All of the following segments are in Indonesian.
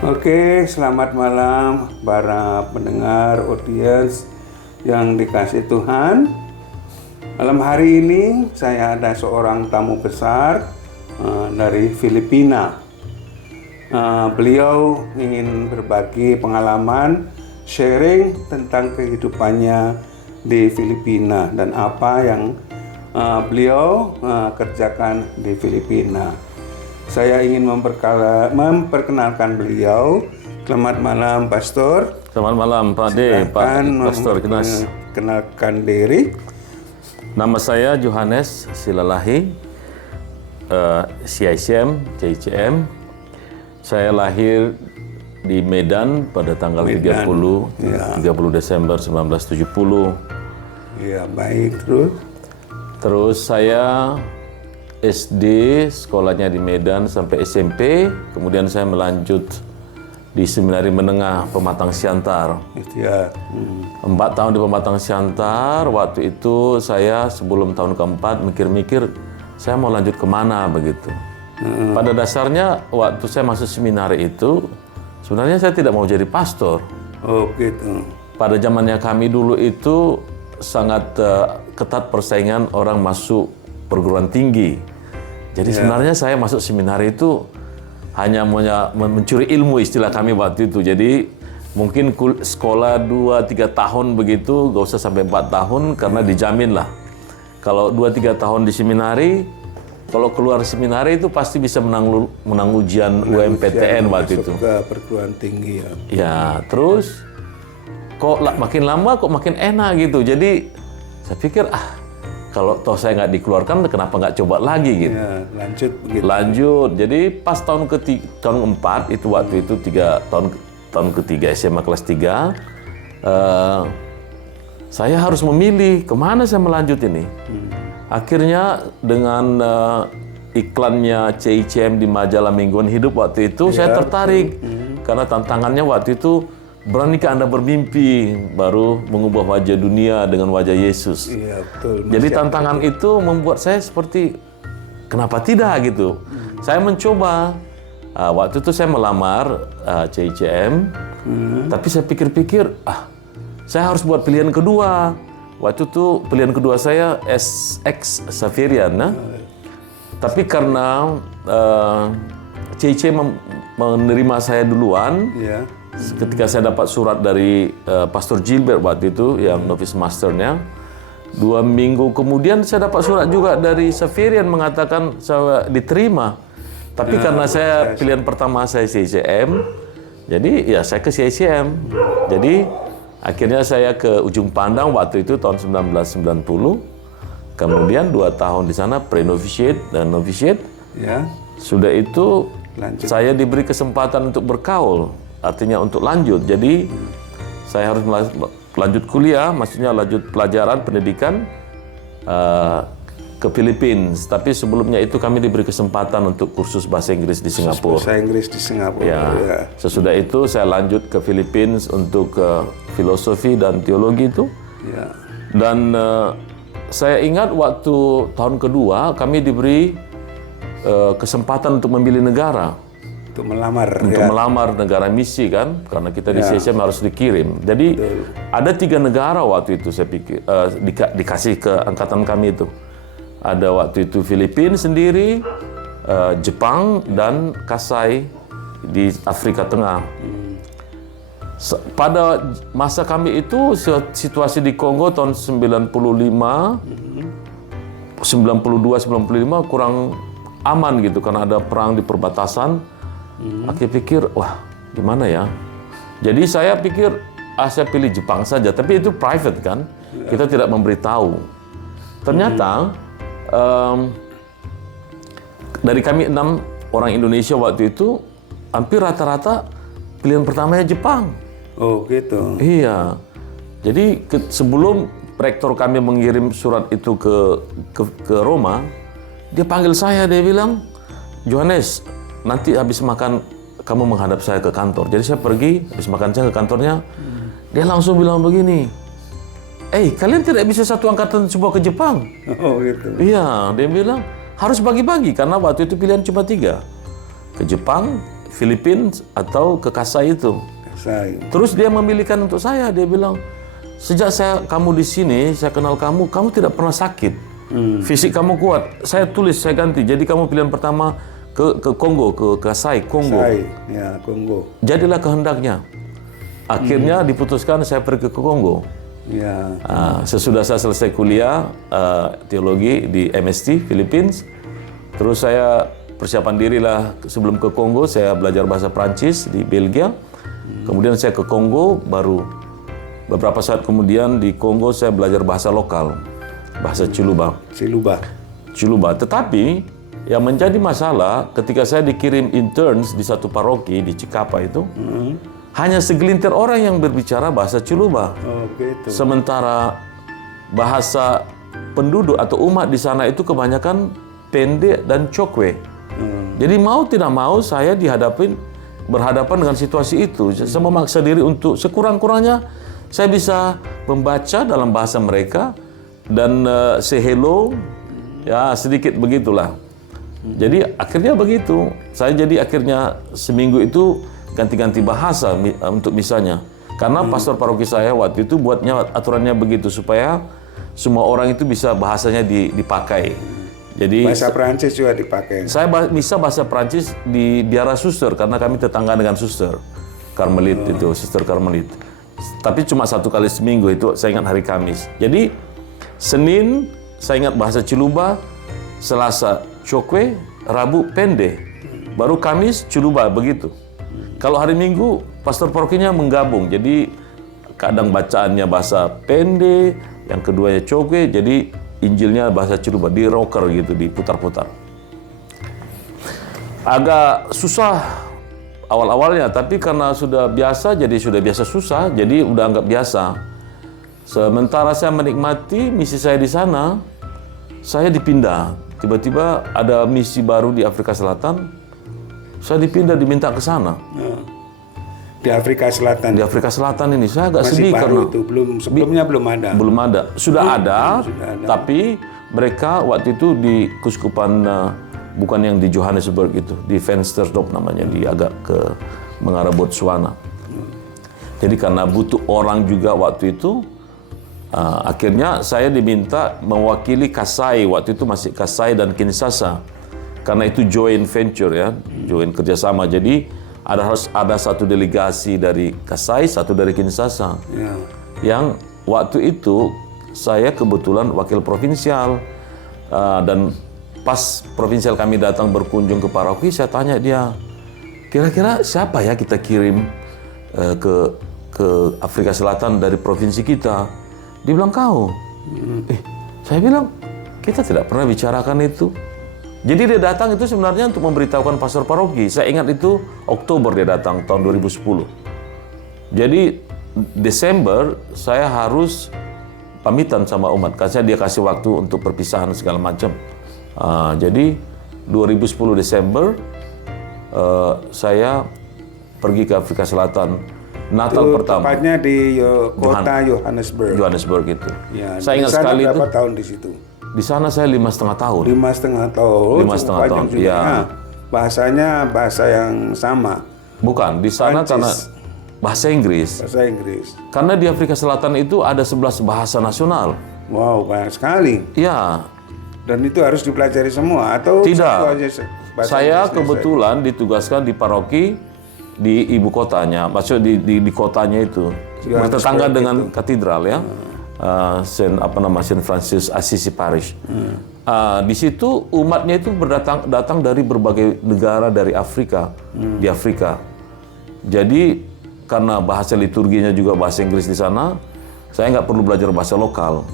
Oke, selamat malam para pendengar audiens yang dikasihi Tuhan. Malam hari ini saya ada seorang tamu besar dari Filipina. Beliau ingin berbagi pengalaman, sharing tentang kehidupannya di Filipina dan apa yang beliau kerjakan di Filipina. Saya ingin memperkenalkan beliau. Selamat malam, Pastor. Selamat malam, Pak D. Pak Pastor Kinas. Kenalkan diri. Nama saya Johannes Silalahi, CICM, CICM. Saya lahir di Medan pada tanggal 30 Desember 1970. Ya, baik. Terus saya SD, sekolahnya di Medan sampai SMP, kemudian saya melanjut di Seminari Menengah Pematang Siantar. Ya. 4 tahun di Pematang Siantar, waktu itu saya sebelum tahun keempat mikir-mikir, saya mau lanjut kemana begitu. Pada dasarnya, waktu saya masuk seminari itu, sebenarnya saya tidak mau jadi pastor. Oh, gitu. Pada zamannya kami dulu itu sangat ketat persaingan orang masuk perguruan tinggi. Jadi sebenarnya saya masuk seminari itu hanya mencuri ilmu, istilah kami waktu itu. Jadi mungkin sekolah 2-3 tahun begitu, gak usah sampai 4 tahun karena dijamin lah. Kalau 2-3 tahun di seminari, kalau keluar seminari itu pasti bisa menang ujian UMPTN waktu itu. Ke perguruan tinggi ya. Ya, terus kok makin lama kok makin enak gitu. Jadi saya pikir kalau toh saya nggak dikeluarkan, kenapa nggak coba lagi gitu? Ya, lanjut begitu. Lanjut. Jadi pas tahun 4 itu waktu itu tahun ketiga SMA kelas 3, saya harus memilih kemana saya melanjut ini. Akhirnya dengan iklannya CICM di majalah Mingguan Hidup waktu itu saya tertarik karena tantangannya waktu itu, beranikah Anda bermimpi baru mengubah wajah dunia dengan wajah Yesus? Iya, betul. Jadi tantangan itu membuat saya seperti, kenapa tidak gitu? Saya mencoba. Waktu itu saya melamar CICM, tapi saya pikir-pikir, saya harus buat pilihan kedua. Waktu itu pilihan kedua saya SX Xaverian. Tapi karena CICM menerima saya duluan, ketika saya dapat surat dari Pastor Gilbert waktu itu, yang novice masternya, 2 minggu kemudian saya dapat surat juga dari Xaverian mengatakan saya diterima. Tapi karena saya pilihan pertama saya CICM, jadi ya saya ke CICM. Jadi akhirnya saya ke Ujung Pandang waktu itu tahun 1990. Kemudian 2 tahun di sana pre-novitiate dan novitiate. Ya. Sudah itu Lanjut. saya diberi kesempatan untuk berkaul. Artinya untuk lanjut. Jadi saya harus lanjut kuliah, maksudnya lanjut pelajaran pendidikan ke Filipina. Tapi sebelumnya itu kami diberi kesempatan untuk kursus bahasa Inggris di Singapura. Bahasa Inggris di Singapura. Ya. Sesudah itu saya lanjut ke Filipina untuk filosofi dan teologi itu. Ya. Dan saya ingat waktu tahun kedua kami diberi kesempatan untuk memilih negara. Untuk melamar. Untuk melamar negara misi kan, karena kita di CCM harus dikirim. Jadi ada 3 negara waktu itu saya pikir dikasih ke angkatan kami itu. Ada waktu itu Filipina sendiri, Jepang dan Kasai di Afrika Tengah. Pada masa kami itu situasi di Kongo tahun 95, 92, 95 kurang aman gitu karena ada perang di perbatasan. Aku pikir, wah gimana ya? Jadi saya pikir, saya pilih Jepang saja. Tapi itu private kan, kita tidak memberitahu. Ternyata dari kami 6 orang Indonesia waktu itu, hampir rata-rata pilihan pertamanya Jepang. Oh gitu. Iya. Jadi sebelum rektor kami mengirim surat itu ke Roma, dia panggil saya, dia bilang, Johannes, nanti habis makan kamu menghadap saya ke kantor. Jadi saya pergi, habis makan saya ke kantornya, dia langsung bilang begini, kalian tidak bisa satu angkatan semua ke Jepang. Oh gitu. Iya, dia bilang harus bagi-bagi karena waktu itu pilihan cuma 3. Ke Jepang, Philippines atau ke Kasai itu. Kasai. Terus dia memilihkan untuk saya. Dia bilang, sejak kamu di sini, saya kenal kamu tidak pernah sakit. Fisik kamu kuat. Saya tulis, saya ganti. Jadi kamu pilihan pertama ke Kongo, ke Kasai, Kongo. Kasai, ya Kongo. Jadilah kehendaknya. Akhirnya diputuskan saya pergi ke Kongo. Ya. Sesudah saya selesai kuliah teologi di MST Philippines, terus saya persiapan dirilah sebelum ke Kongo. Saya belajar bahasa Prancis di Belgia. Kemudian saya ke Kongo, baru beberapa saat kemudian di Kongo saya belajar bahasa lokal, bahasa Chiluba. Chiluba. Tetapi yang menjadi masalah ketika saya dikirim interns di satu paroki di Cikapa itu, hanya segelintir orang yang berbicara bahasa Chiluba. Oh, gitu. Sementara bahasa penduduk atau umat di sana itu kebanyakan Pende dan Chokwe. Jadi mau tidak mau saya berhadapan dengan situasi itu. Saya memaksa diri untuk sekurang-kurangnya saya bisa membaca dalam bahasa mereka dan say hello, ya sedikit begitulah. Jadi akhirnya begitu. Saya jadi akhirnya seminggu itu ganti-ganti bahasa untuk misalnya. Karena pastor paroki saya waktu itu buatnya aturannya begitu supaya semua orang itu bisa bahasanya dipakai. Jadi bahasa Prancis juga dipakai. Saya bisa bahasa Prancis di biara suster karena kami tetangga dengan suster Karmelit itu, suster Karmelit. Tapi cuma 1 kali seminggu itu, saya ingat hari Kamis. Jadi Senin saya ingat bahasa Chiluba, Selasa Chokwe, Rabu Pende, baru Kamis Chiluba begitu. Kalau hari Minggu pastor parokinya menggabung, jadi kadang bacaannya bahasa Pende, yang keduanya Chokwe, jadi Injilnya bahasa Chiluba, di rocker gitu, diputar-putar. Agak susah awal-awalnya, tapi karena sudah biasa, jadi sudah biasa susah, jadi udah anggap biasa. Sementara saya menikmati misi saya di sana, saya dipindah. Tiba-tiba ada misi baru di Afrika Selatan, saya diminta ke sana. Di Afrika Selatan. Di Afrika Selatan ini saya agak Masih sedih baru karena itu, sebelumnya belum ada. Belum ada. Sudah ada, tapi mereka waktu itu di Kuskupan bukan yang di Johannesburg itu, di Venstersdorp namanya, di agak ke mengarah Botswana. Jadi karena butuh orang juga waktu itu, akhirnya saya diminta mewakili Kasai, waktu itu masih Kasai dan Kinshasa. Karena itu joint venture ya, joint kerjasama. Jadi harus ada satu delegasi dari Kasai, satu dari Kinshasa. Ya. Yang waktu itu saya kebetulan wakil provinsial, dan pas provinsial kami datang berkunjung ke paroki, saya tanya dia, kira-kira siapa ya kita kirim ke Afrika Selatan dari provinsi kita? Dia bilang kau. Saya bilang kita tidak pernah bicarakan itu. Jadi dia datang itu sebenarnya untuk memberitahukan pastor paroki. Saya ingat itu Oktober dia datang tahun 2010. Jadi Desember saya harus pamitan sama umat. Karena dia kasih waktu untuk perpisahan segala macam. Jadi 2010 Desember saya pergi ke Afrika Selatan. Natal itu pertama. Tepatnya di kota Johannesburg. Johannesburg itu. Ya, saya ingat sekali itu. Berapa tahun di situ? Di sana saya 5,5 tahun. 5,5 tahun. 5,5 tahun. Iya. Nah, bahasanya bahasa yang sama. Bukan, di sana Prancis. karena bahasa Inggris. Bahasa Inggris. Karena di Afrika Selatan itu ada 11 bahasa nasional. Wow, banyak sekali. Iya. Dan itu harus dipelajari semua atau Tidak. satu aja bahasa Saya Inggrisnya kebetulan ditugaskan di paroki di ibu kotanya, maksudnya di kotanya itu, bertetangga dengan katedral ya. Saint Francis Assisi Parish. Di situ umatnya itu datang dari berbagai negara dari Afrika, di Afrika. Jadi karena bahasa liturginya juga bahasa Inggris di sana, saya nggak perlu belajar bahasa lokal.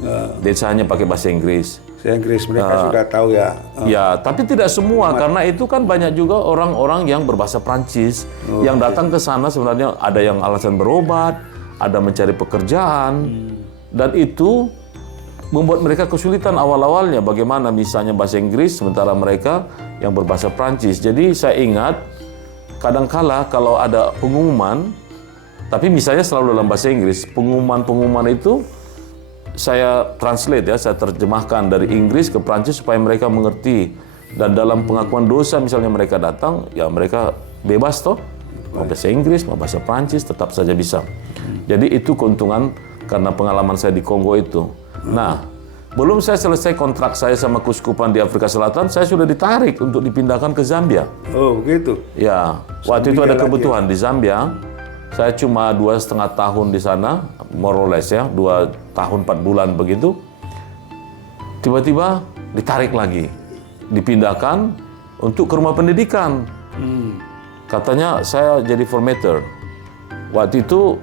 Jadi saya hanya pakai bahasa Inggris. Bahasa Inggris mereka sudah tahu ya. Ya, tapi tidak semua karena itu kan banyak juga orang-orang yang berbahasa Prancis yang datang ke sana sebenarnya ada yang alasan berobat, ada mencari pekerjaan. Dan itu membuat mereka kesulitan awal-awalnya bagaimana misalnya bahasa Inggris sementara mereka yang berbahasa Prancis. Jadi saya ingat kadangkala kalau ada pengumuman, tapi misalnya selalu dalam bahasa Inggris, pengumuman itu saya translate ya, saya terjemahkan dari Inggris ke Prancis supaya mereka mengerti. Dan dalam pengakuan dosa misalnya mereka datang, ya mereka bebas toh. Mau bahasa Inggris, mau bahasa Prancis, tetap saja bisa. Jadi itu keuntungan karena pengalaman saya di Kongo itu. Nah, belum saya selesai kontrak saya sama Keuskupan di Afrika Selatan, saya sudah ditarik untuk dipindahkan ke Zambia. Oh, begitu. Ya, waktu itu ada kebutuhan di Zambia. Saya cuma 2,5 tahun di sana, more or less ya, 2 tahun 4 bulan begitu. Tiba-tiba ditarik lagi, dipindahkan untuk ke rumah pendidikan. Katanya saya jadi formatter. Waktu itu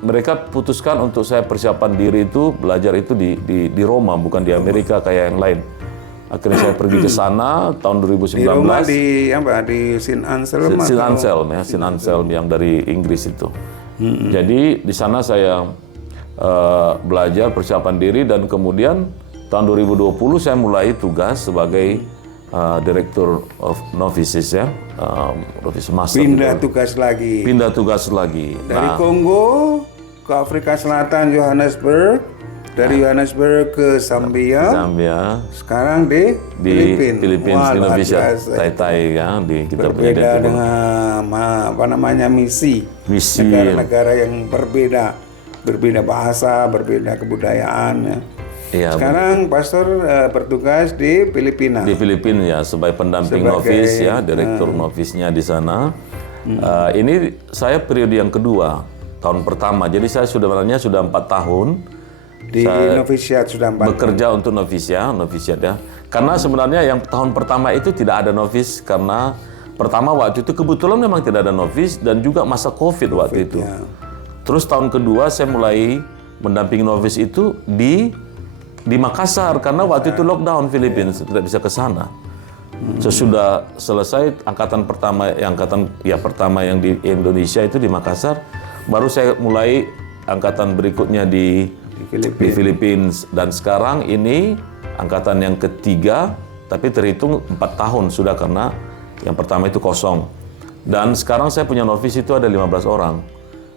mereka putuskan untuk saya persiapan diri itu, belajar itu di Roma, bukan di Amerika kayak yang lain. Akhirnya saya pergi ke sana tahun 2019. Di Roma di St. Anselm. St. Anselm yang dari Inggris itu. Jadi di sana saya belajar persiapan diri dan kemudian tahun 2020 saya mulai tugas sebagai Director of Novices ya, Novice Master. Pindah tugas lagi. Dari Kongo ke Afrika Selatan, Johannesburg. Dari Johannesburg ke Zambia. Sekarang di Filipina, di Novisiat Tai ya, kita berbeda dengan misi. Negara-negara yang berbeda bahasa, berbeda kebudayaan. Ya. Ya, sekarang Pastor bertugas di Filipina. Di Filipina ya, sebagai pendamping novis ya, direktur novisnya di sana. Ini saya periode yang kedua, tahun pertama. Jadi saya sebenarnya sudah 4 tahun. Di novisiat sudah 4 bekerja tahun. Untuk novisiat ya. Karena sebenarnya yang tahun pertama itu tidak ada novis karena pertama waktu itu kebetulan memang tidak ada novis dan juga masa COVID waktu itu. Ya. Terus tahun kedua saya mulai mendampingi novis itu di Makassar karena waktu itu lockdown Filipina tidak bisa ke sana. Sesudah selesai angkatan pertama yang di Indonesia itu di Makassar, baru saya mulai angkatan berikutnya di Filipina dan sekarang ini angkatan yang ketiga tapi terhitung 4 tahun sudah karena yang pertama itu kosong. Dan sekarang saya punya novis itu ada 15 orang.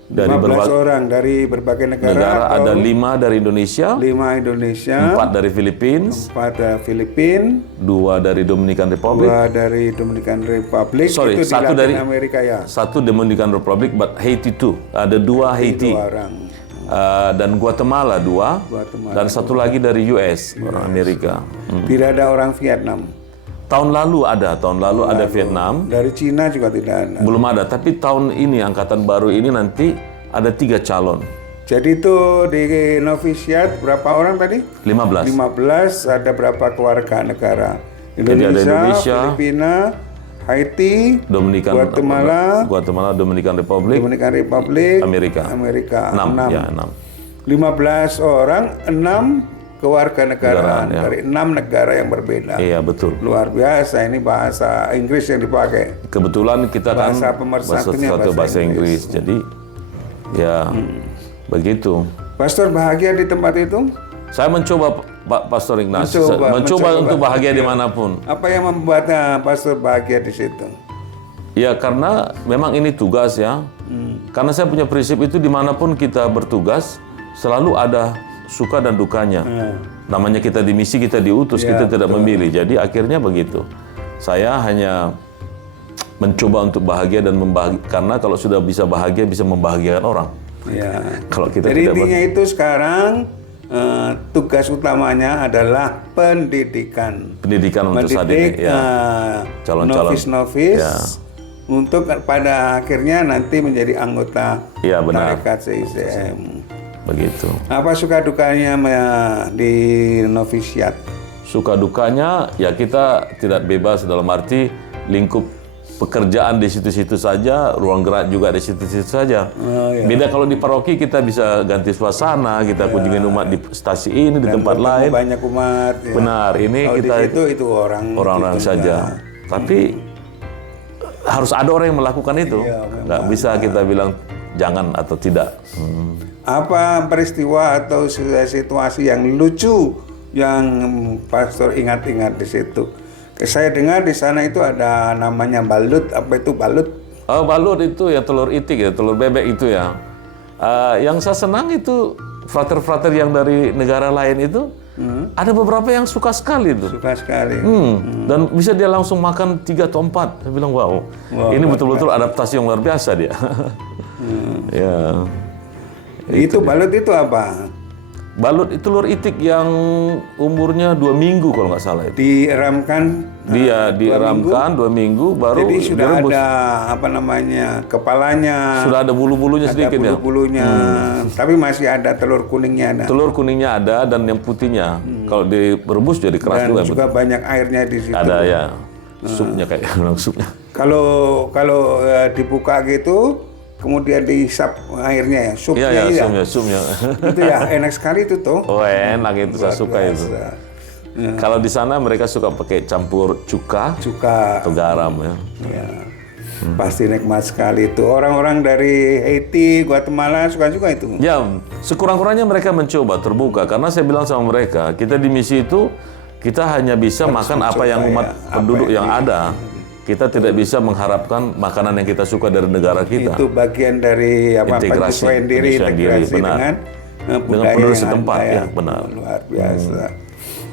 Dari 15 orang dari berbagai negara ada 5 dari Indonesia, 5 Indonesia, 4 dari Filipina, 4 dari Filipina, 2 dari Dominican Republic, 2 dari Dominican Republic, sorry, itu 1 dari Amerika ya. 1 Dominican Republic, but Haiti 2, ada 2 Haiti, 2 orang. Dan Guatemala 2, dan 1 lagi dari US, orang Amerika. Tidak ada orang Vietnam. Tahun lalu ada Vietnam. Dari Cina juga tidak ada. Belum ada, tapi tahun ini angkatan baru ini nanti ada 3 calon. Jadi itu di novisiat berapa orang tadi? 15. 15, ada berapa keluarga negara? Indonesia, Filipina, Haiti, Guatemala, Dominican Republic, Amerika. 6. Ya, 6. 15 orang, 6 kewarganegaraan dari 6 negara yang berbeda. Iya, betul. Luar biasa, ini bahasa Inggris yang dipakai. Kebetulan kita bahasa pemersatunya bahasa Inggris. Jadi ya begitu. Pastor bahagia di tempat itu? Saya mencoba, Pak Pastor Ignatius, mencoba untuk bahagia dimanapun. Apa yang membuat Pastor bahagia di situ? Ya karena memang ini tugas ya. Karena saya punya prinsip itu dimanapun kita bertugas selalu ada suka dan dukanya. Namanya kita di misi, kita diutus, kita tidak memilih. Jadi akhirnya begitu. Saya hanya mencoba untuk bahagia dan karena kalau sudah bisa bahagia bisa membahagiakan orang. Ya. Kalau kita jadi tidak intinya itu sekarang tugas utamanya adalah pendidikan. Pendidikan untuk saat ini. Calon-calon novis untuk pada akhirnya nanti menjadi anggota tarekat CICM. Begitu. Apa suka dukanya di novisiat? Suka dukanya ya kita tidak bebas dalam arti lingkup pekerjaan di situ-situ saja, ruang gerak juga di situ-situ saja. Beda kalau di paroki kita bisa ganti suasana, kita kunjungi umat di stasi ini, di tempat lain. Banyak umat. Ya. Benar, ini kalau kita itu orang-orang saja. Tapi harus ada orang yang melakukan itu. Nggak bisa kita bilang jangan atau tidak. Apa peristiwa atau situasi yang lucu yang Pastor ingat-ingat di situ? Saya dengar di sana itu ada namanya balut. Apa itu balut? Oh, balut itu ya telur itik ya, telur bebek itu ya. Yang saya senang itu frater-frater yang dari negara lain itu ada beberapa yang suka sekali tuh. Suka sekali. Dan bisa dia langsung makan 3 atau 4. Saya bilang, wow, ini betul-betul adaptasi yang luar biasa dia. Ya. Itu balut itu apa? Balut itu telur itik yang umurnya 2 minggu kalau nggak salah itu. Diramkan. Dia diramkan 2 minggu baru Jadi sudah direbus. ada apa namanya kepalanya. Sudah ada bulu-bulunya Ada sedikit ya. bulu-bulunya. Tapi masih ada telur kuningnya ada. Telur kuningnya ada dan yang putihnya. Kalau direbus jadi keras Dan juga. juga banyak airnya di situ. Ada ya. Supnya kayak bilang supnya. Kalau dibuka gitu, kemudian dihisap airnya ya, supnya Iya ya, ya. supnya. Itu ya enak sekali itu tuh. Oh enak itu, saya suka itu. Kalau di sana mereka suka pakai campur cuka Suka. atau garam ya. Ya. Pasti nikmat sekali itu. Orang-orang dari Haiti, Guatemala suka juga itu. Ya, sekurang-kurangnya mereka mencoba terbuka karena saya bilang sama mereka, kita di misi itu kita hanya bisa makan apa yang umat penduduk yang ada. Kita tidak bisa mengharapkan makanan yang kita suka dari negara kita. Itu bagian dari apa? Integrasi, penyesuaian diri, penyesuaian diri, integrasi benar. dengan budaya penduduk yang setempat, ada ya, benar. Luar biasa.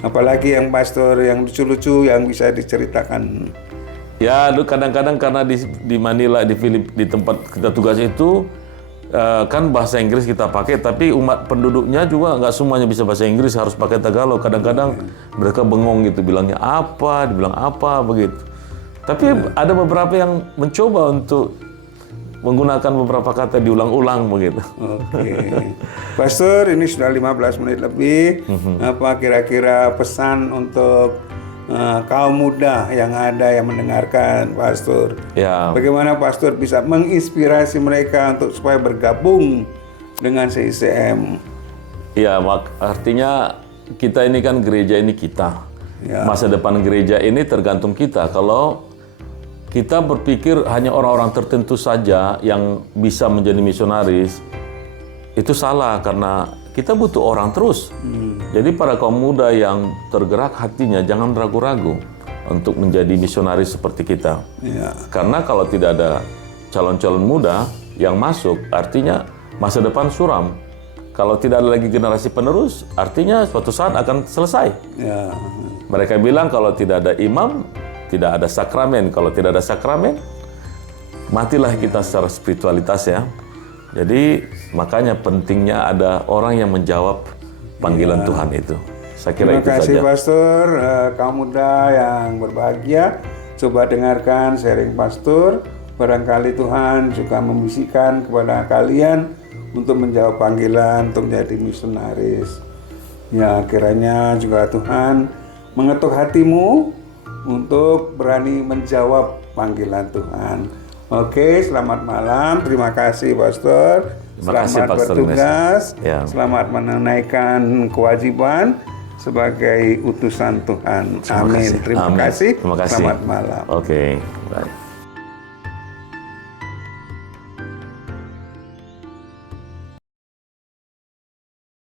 Apalagi yang pastor yang lucu-lucu yang bisa diceritakan. Ya, kadang-kadang karena di Manila, di tempat kita tugas itu kan bahasa Inggris kita pakai, tapi umat penduduknya juga nggak semuanya bisa bahasa Inggris, harus pakai Tagalog. Kadang-kadang mereka bengong gitu, bilangnya apa, dibilang apa begitu. Tapi ada beberapa yang mencoba untuk menggunakan beberapa kata diulang-ulang begitu. Oke. Pastor, ini sudah 15 menit lebih. Apa kira-kira pesan untuk kaum muda yang ada yang mendengarkan, Pastor? Ya. Bagaimana Pastor bisa menginspirasi mereka untuk supaya bergabung dengan CCM? Ya, artinya kita ini kan gereja ini kita. Ya. Masa depan gereja ini tergantung kita. Kalau kita berpikir hanya orang-orang tertentu saja yang bisa menjadi misionaris, itu salah karena kita butuh orang terus. Jadi para kaum muda yang tergerak hatinya jangan ragu-ragu untuk menjadi misionaris seperti kita. Ya. Karena kalau tidak ada calon-calon muda yang masuk, artinya masa depan suram. Kalau tidak ada lagi generasi penerus, artinya suatu saat akan selesai. Ya. Mereka bilang kalau tidak ada imam, tidak ada sakramen. Kalau tidak ada sakramen, matilah kita secara spiritualitas ya. Jadi makanya pentingnya ada orang yang menjawab panggilan Tuhan itu. Saya kira Terima itu kasih saja. Pastor, kaum muda yang berbahagia. Coba dengarkan sharing Pastor. Barangkali Tuhan juga membisikkan kepada kalian untuk menjawab panggilan untuk menjadi misionaris. Ya, kiranya juga Tuhan mengetuk hatimu untuk berani menjawab panggilan Tuhan. Oke, selamat malam. Terima kasih, Pastor. Terima kasih, Selamat Pastor bertugas. Ya. Selamat menunaikan kewajiban sebagai utusan Tuhan. Amin. Terima Amin. kasih. Terima kasih. Selamat malam. Oke, baik.